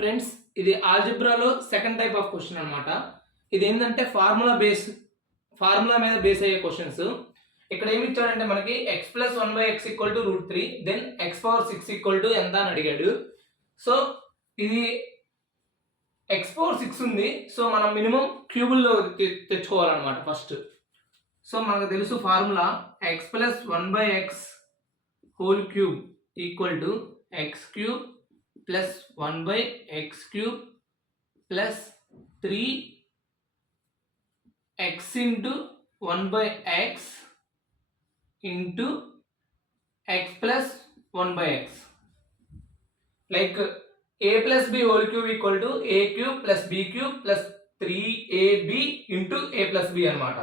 ఫ్రెండ్స్, ఇది ఆల్జిబ్రాలో second type of question అనమాట. ఇది ఏంటంటే ఫార్ములా మీద బేస్ అయ్యే క్వశ్చన్స్. ఇక్కడ ఏమి ఇచ్చాడంటే మనకి x plus 1/x equal to √3, then x power 6 equal to ఎంత అని అడిగాడు. సో ఇది ఎక్స్ పవర్ 6 ఉంది. సో మనం మినిమం క్యూబుల్లో తెచ్చుకోవాలన్నమాట ఫస్ట్. సో మనకు తెలుసు formula X plus 1/x whole cube equal to X cube plus 1/x cube plus 3x into 1/x into x plus 1/x. Like a plus b whole cube equal to a cube plus b cube plus 3ab into a plus b అనమాట.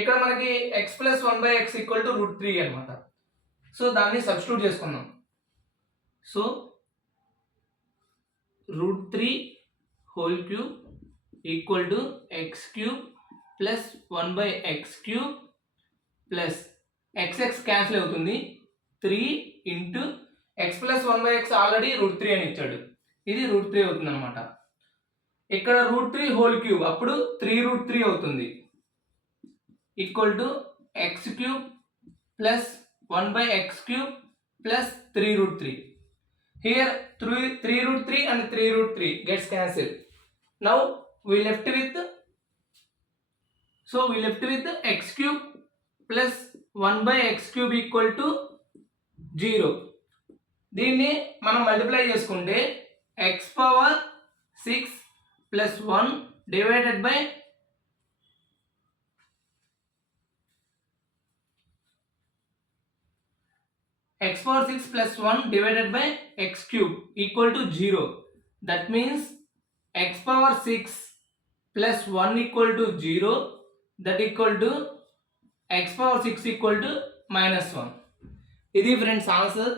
ఇక్కడ మనకి x plus 1/x equal to √3 అనమాట. సో దాన్ని సబ్స్టిట్యూట్ చేసుకుందాం. సో √3 whole cube equal to x cube plus 1/x cube plus x cancel అవుతుంది 3 into x plus 1/x already √3 అని ఇచ్చాడు, ఇది √3 అవుతుంది అనమాట. ఇక్కడ √3 హోల్ క్యూబ్ అప్పుడు 3√3 అవుతుంది equal to x cube plus 1/x cube plus 3√3. Here 3√3 and 3√3 gets cancelled. Now we left with x cube plus 1/x cube equal to 0. దీన్ని మనం మల్టిప్లై చేసుకుంటే x పవర్ 6 plus 1 divided by x power 6 plus 1 divided by x cube equal to 0. That means x power 6 plus 1 equal to 0. That equal to x power 6 equal to -1. ఇది friends answer.